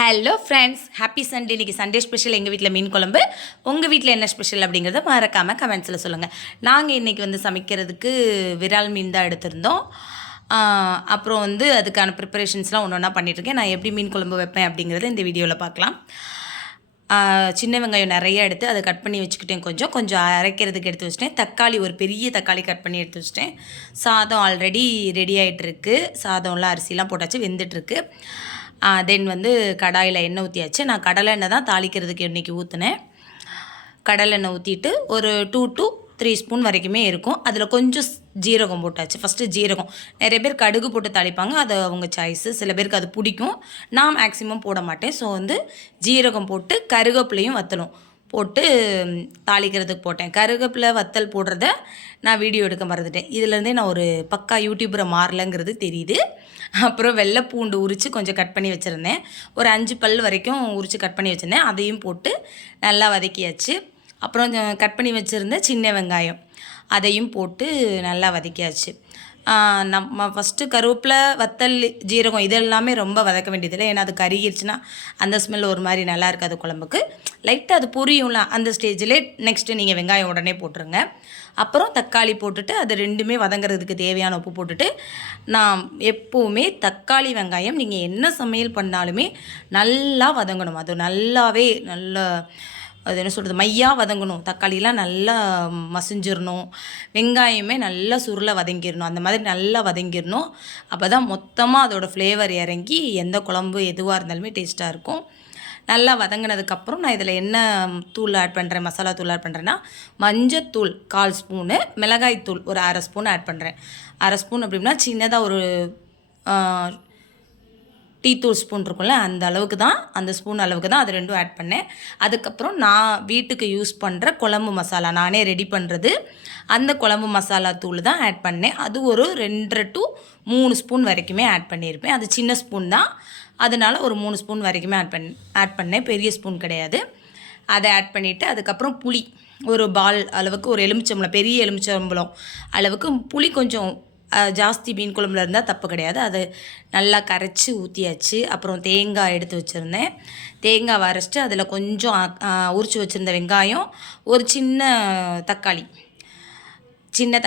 Hello friends, happy Sunday. இன்றைக்கி Sunday special. எங்கள் வீட்டில் மீன் குழம்பு. உங்கள் வீட்டில் என்ன ஸ்பெஷல் அப்படிங்கிறத மறக்காமல் கமெண்ட்ஸில் சொல்லுங்கள். நாங்கள் இன்றைக்கி சமைக்கிறதுக்கு விரால் மீன் தான் எடுத்திருந்தோம். அப்புறம் அதுக்கான ப்ரிப்பரேஷன்ஸ்லாம் ஒன்று ஒன்றா பண்ணிகிட்ருக்கேன். நான் எப்படி மீன் குழம்பு வைப்பேன் அப்படிங்கிறத இந்த வீடியோவில் பார்க்கலாம். சின்ன வெங்காயம் நிறைய எடுத்து அதை கட் பண்ணி வச்சுக்கிட்டேன். கொஞ்சம் அரைக்கிறதுக்கு எடுத்து வச்சிட்டேன். தக்காளி, ஒரு பெரிய தக்காளி கட் பண்ணி எடுத்து வச்சிட்டேன். சாதம் ஆல்ரெடி ரெடி ஆகிட்டுருக்கு. சாதம்லாம் அரிசிலாம் போட்டாச்சு, வெந்துட்டுருக்கு. தென் கடாயில் எண்ணெய் ஊற்றியாச்சு. நான் கடலை எண்ணெய் தான் தாளிக்கிறதுக்கு இன்றைக்கி ஊற்றினேன். கடலை எண்ணெய் ஊற்றிட்டு ஒரு 2 to 3 ஸ்பூன் வரைக்குமே இருக்கும். அதில் கொஞ்சம் ஜீரகம் போட்டாச்சு. ஃபஸ்ட்டு ஜீரகம், நிறைய பேர் கடுகு போட்டு தாளிப்பாங்க, அது அவங்க சாய்ஸு. சில பேருக்கு அது பிடிக்கும், நான் மேக்ஸிமம் போட மாட்டேன். ஸோ ஜீரகம் போட்டு கருவேப்பிலையும் வத்தலும் போட்டு தாளிக்கிறதுக்கு போட்டேன். கருவேப்பிலை வத்தல் போடுறத நான் வீடியோ எடுக்க மறந்துட்டேன். இதுலேருந்தே நான் ஒரு பக்கா யூடியூபரை மாறலைங்கிறது தெரியுது. அப்புறம் வெள்ளை பூண்டு உரித்து கொஞ்சம் கட் பண்ணி வச்சுருந்தேன். ஒரு 5 பல் வரைக்கும் உரித்து கட் பண்ணி வச்சுருந்தேன். அதையும் போட்டு நல்லா வதக்கியாச்சு. அப்புறம் கட் பண்ணி வச்சுருந்த சின்ன வெங்காயம் அதையும் போட்டு நல்லா வதக்கியாச்சு. நம்ம ஃபஸ்ட்டு கருவேப்பிலை, வத்தல், ஜீரகம் இதெல்லாமே ரொம்ப வதக்க வேண்டியதில்லை. ஏன்னா அது கருகிருச்சுன்னா அந்த ஸ்மெல் ஒரு மாதிரி நல்லா இருக்காது குழம்புக்கு. லைட்டாக அது புரியும்ல, அந்த ஸ்டேஜிலே நெக்ஸ்ட்டு நீங்கள் வெங்காயம் உடனே போட்டுருங்க. அப்புறம் தக்காளி போட்டுட்டு அது ரெண்டுமே வதங்கிறதுக்கு தேவையான உப்பு போட்டுட்டு, நான் எப்போவுமே தக்காளி வெங்காயம் நீங்கள் என்ன சமையல் பண்ணாலுமே நல்லா வதங்கணும். அது நல்லாவே அது என்ன சொல்கிறது, மையாக வதங்கணும். தக்காளிலாம் நல்லா மசிஞ்சிடணும். வெங்காயமே நல்லா சுருளை வதங்கிடணும். அந்த மாதிரி நல்லா வதங்கிடணும். அப்போ தான் மொத்தமாக அதோடய ஃப்ளேவர் இறங்கி எந்த குழம்பு எதுவாக இருந்தாலுமே டேஸ்ட்டாக இருக்கும். நல்லா வதங்கினதுக்கப்புறம் நான் இதில் என்ன தூள் ஆட் பண்ணுறேன், மசாலா தூள் ஆட் பண்ணுறேன்னா, மஞ்சத்தூள் 1/4 ஸ்பூனு, மிளகாய்த்தூள் ஒரு 1/2 ஸ்பூன் ஆட் பண்ணுறேன். 1/2 ஸ்பூன் அப்படின்னா சின்னதாக ஒரு டீத்தூள் ஸ்பூன் இருக்கும்ல, அந்த அளவுக்கு தான், அந்த ஸ்பூன் அளவுக்கு தான் அது ரெண்டும் ஆட் பண்ணேன். அதுக்கப்புறம் நான் வீட்டுக்கு யூஸ் பண்ணுற குழம்பு மசாலா, நானே ரெடி பண்ணுறது, அந்த குழம்பு மசாலா தூள் தான் ஆட் பண்ணேன். அது ஒரு 2.5 to 3 ஸ்பூன் வரைக்குமே ஆட் பண்ணியிருப்பேன். அது சின்ன ஸ்பூன் தான், அதனால் ஒரு 3 ஸ்பூன் வரைக்குமே ஆட் பண்ணேன். பெரிய ஸ்பூன் கிடையாது. அதை ஆட் பண்ணிவிட்டு அதுக்கப்புறம் புளி ஒரு பால் அளவுக்கு, ஒரு எலுமிச்சம்பழம், பெரிய எலுமிச்சம்பழம் அளவுக்கு புளி கொஞ்சம் ஜாஸ்தி மீன் குழம்புல இருந்தால் தப்பு கிடையாது. அது நல்லா கரைச்சி ஊற்றியாச்சு. அப்புறம் தேங்காய் எடுத்து வச்சுருந்தேன். தேங்காய் அரைச்சிட்டு அதில் கொஞ்சம் உரித்து வச்சுருந்த வெங்காயம், ஒரு சின்ன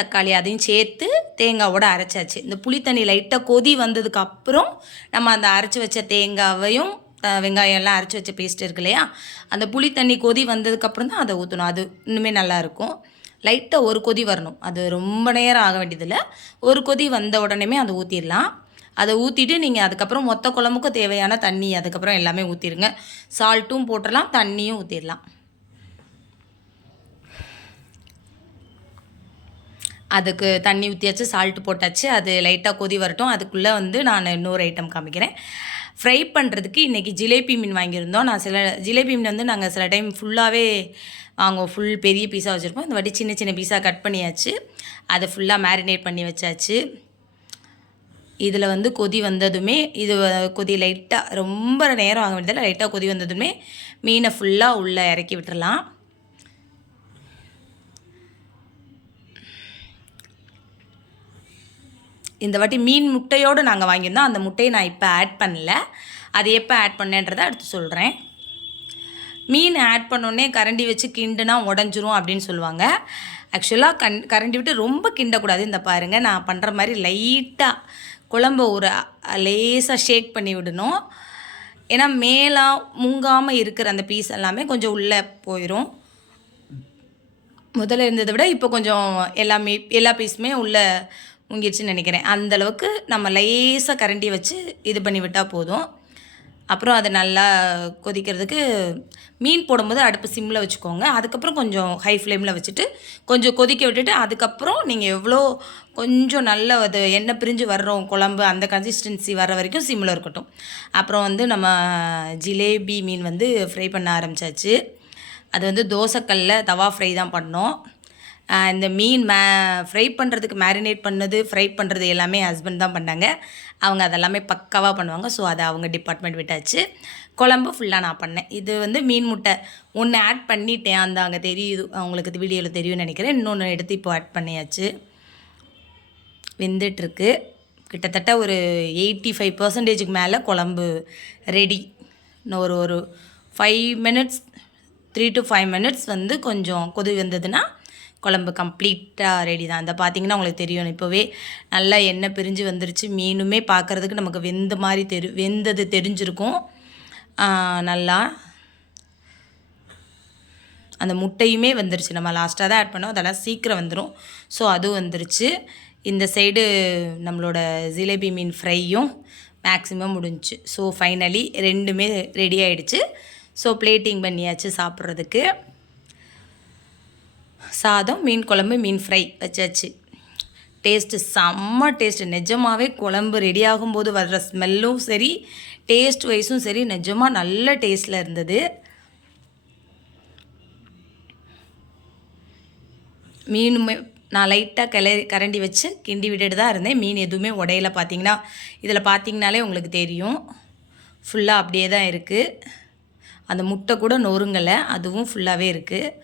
தக்காளி அதையும் சேர்த்து தேங்காவோடு அரைச்சாச்சு. இந்த புளி தண்ணி லைட்டாக கொதி வந்ததுக்கு அப்புறம் நம்ம அந்த அரைச்சி வச்ச தேங்காவையும் வெங்காயம் எல்லாம் அரைச்சி வச்ச பேஸ்ட் இருக்கு இல்லையா, அந்த புளி தண்ணி கொதி வந்ததுக்கப்புறம் தான் அதை ஊற்றணும். அது இன்னுமே நல்லாயிருக்கும். லைட்டாக ஒரு கொதி வரணும், அது ரொம்ப நேரம் ஆக வேண்டியதில்லை. ஒரு கொதி வந்த உடனேமே அதை ஊற்றிடலாம். அதை ஊற்றிட்டு நீங்கள் அதுக்கப்புறம் மொத்த குழம்புக்கும் தேவையான தண்ணி அதுக்கப்புறம் எல்லாமே ஊற்றிடுங்க. சால்ட்டும் போட்டுடலாம், தண்ணியும் ஊற்றிடலாம். அதுக்கு தண்ணி ஊற்றியாச்சு, சால்ட்டு போட்டாச்சு. அது லைட்டாக கொதி வரட்டும். அதுக்குள்ளே நான் இன்னொரு ஐட்டம் காமிக்கிறேன். ஃப்ரை பண்ணுறதுக்கு இன்றைக்கி ஜிலேபி மீன் வாங்கியிருந்தோம். நான் ஜிலேபி மீன் நாங்கள் சில டைம் ஃபுல்லாகவே வாங்குவோம். ஃபுல் பெரிய பீஸாக வச்சுருப்போம். இந்த வாட்டி சின்ன சின்ன பீஸாக கட் பண்ணியாச்சு. அதை ஃபுல்லாக மேரினேட் பண்ணி வச்சாச்சு. இதில் கொதி வந்ததுமே, இது கொதி லைட்டாக ரொம்ப நேரம் ஆக வேண்டியதில்லை, லைட்டாக கொதி வந்ததுமே மீனை ஃபுல்லாக உள்ளே இறக்கி விட்டுறலாம். இந்த வாட்டி மீன் முட்டையோடு நாங்கள் வாங்கியிருந்தோம். அந்த முட்டையை நான் இப்போ ஆட் பண்ணல. அது எப்போ ஆட் பண்ணேன்றதை அடுத்து சொல்கிறேன். மீன் ஆட் பண்ணோடனே கரண்டி வச்சு கிண்டுனா உடஞ்சிரும் அப்படின்னு சொல்லுவாங்க. ஆக்சுவலாக கரண்டி விட்டு ரொம்ப கிண்டக்கூடாது. இந்த பாருங்கள், நான் பண்ணுற மாதிரி லைட்டாக குழம்பு ஒரு லேசாக ஷேக் பண்ணி விடணும். ஏன்னா மேலே முங்காமல் இருக்கிற அந்த பீஸ் எல்லாமே கொஞ்சம் உள்ளே போயிடும். முதல்ல இருந்ததை விட இப்போ கொஞ்சம் எல்லா பீஸுமே உள்ளே முங்கிடுச்சுன்னு நினைக்கிறேன். அந்தளவுக்கு நம்ம லேசாக கரண்டி வச்சு இது பண்ணி விட்டால் போதும். அப்புறம் அதை நல்லா கொதிக்கிறதுக்கு மீன் போடும்போது அடுப்பு சிம்மில் வச்சுக்கோங்க. அதுக்கப்புறம் கொஞ்சம் ஹை ஃப்ளேமில் வச்சுட்டு கொஞ்சம் கொதிக்க விட்டுட்டு, அதுக்கப்புறம் நீங்கள் எவ்வளோ கொஞ்சம் நல்ல அது எண்ணெய் பிரிஞ்சு வர்றோம் குழம்பு, அந்த கன்சிஸ்டன்சி வர்ற வரைக்கும் சிம்மில் இருக்கட்டும். அப்புறம் நம்ம ஜிலேபி மீன் ஃப்ரை பண்ண ஆரம்பித்தாச்சு. அது தோசைக்கல்ல தவா ஃப்ரை தான் பண்ணோம். இந்த மீன் ஃப்ரை பண்ணுறதுக்கு மேரினேட் பண்ணது, ஃப்ரை பண்ணுறது எல்லாமே ஹஸ்பண்ட் தான் பண்ணாங்க. அவங்க அதெல்லாமே பக்காவாக பண்ணுவாங்க. ஸோ அதை அவங்க டிபார்ட்மெண்ட் விட்டாச்சு. குழம்பு ஃபுல்லாக நான் பண்ணேன். இது மீன் முட்டை ஒன்று ஆட் பண்ணிட்டேன், அங்கே தெரியுது அவங்களுக்கு, வீடியோவில் தெரியும்னு நினைக்கிறேன். இன்னொன்று எடுத்து இப்போ ஆட் பண்ணியாச்சு. வெந்துட்டுருக்கு. கிட்டத்தட்ட ஒரு 85% மேலே குழம்பு ரெடி. இன்னும் ஒரு 5 மினிட்ஸ் 3 to 5 மினிட்ஸ் வந்து கொஞ்சம் கொதி வந்ததுன்னா குழம்பு கம்ப்ளீட்டாக ரெடி தான். அந்த பார்த்திங்கன்னா உங்களுக்கு தெரியும், இப்போவே நல்லா எண்ணெய் பிரிஞ்சு வந்துருச்சு. மீனுமே பார்க்குறதுக்கு நமக்கு வெந்த மாதிரி வெந்தது தெரிஞ்சிருக்கும். நல்லா அந்த முட்டையுமே வந்துருச்சு. நம்ம லாஸ்ட்டாக தான் ஆட் பண்ணோம், அதெல்லாம் சீக்கிரம் வந்துடும். ஸோ அதுவும் வந்துருச்சு. இந்த சைடு நம்மளோட ஜிலேபி மீன் ஃப்ரையும் மேக்ஸிமம் முடிஞ்சிச்சு. ஸோ ஃபைனலி ரெண்டுமே ரெடி ஆகிடுச்சு. ஸோ பிளேட்டிங் பண்ணியாச்சு சாப்பிட்றதுக்கு. சாதம், மீன் குழம்பு, மீன் ஃப்ரை வச்சாச்சு. டேஸ்ட்டு செம்ம டேஸ்ட்டு. நிஜமாகவே குழம்பு ரெடி ஆகும்போது வர்ற ஸ்மெல்லும் சரி, டேஸ்ட் வைஸும் சரி, நிஜமாக நல்ல டேஸ்ட்டில் இருந்தது. மீனுமே நான் லைட்டாக கரண்டி வச்சு கிண்டி விட்டுட்டு தான் இருந்தேன். மீன் எதுவுமே உடையில. பார்த்திங்கன்னா இதில் பார்த்திங்கனாலே உங்களுக்கு தெரியும், ஃபுல்லாக அப்படியே தான் இருக்குது. அந்த முட்டை கூட நொறுங்கலை, அதுவும் ஃபுல்லாகவே இருக்குது.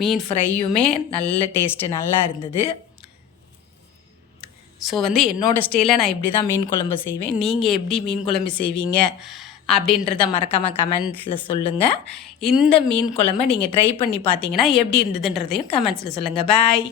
மீன் ஃப்ரையுமே நல்ல டேஸ்ட்டு, நல்லா இருந்தது. ஸோ வந்து என்னோடய ஸ்டைலில் நான் இப்படி தான் மீன் குழம்பு செய்வேன். நீங்கள் எப்படி மீன் குழம்பு செய்வீங்க அப்படின்றத மறக்காமல் கமெண்ட்ஸில் சொல்லுங்கள். இந்த மீன் குழம்பை நீங்கள் ட்ரை பண்ணி பார்த்தீங்கன்னா எப்படி இருந்ததுன்றதையும் கமெண்ட்ஸில் சொல்லுங்கள். பாய்.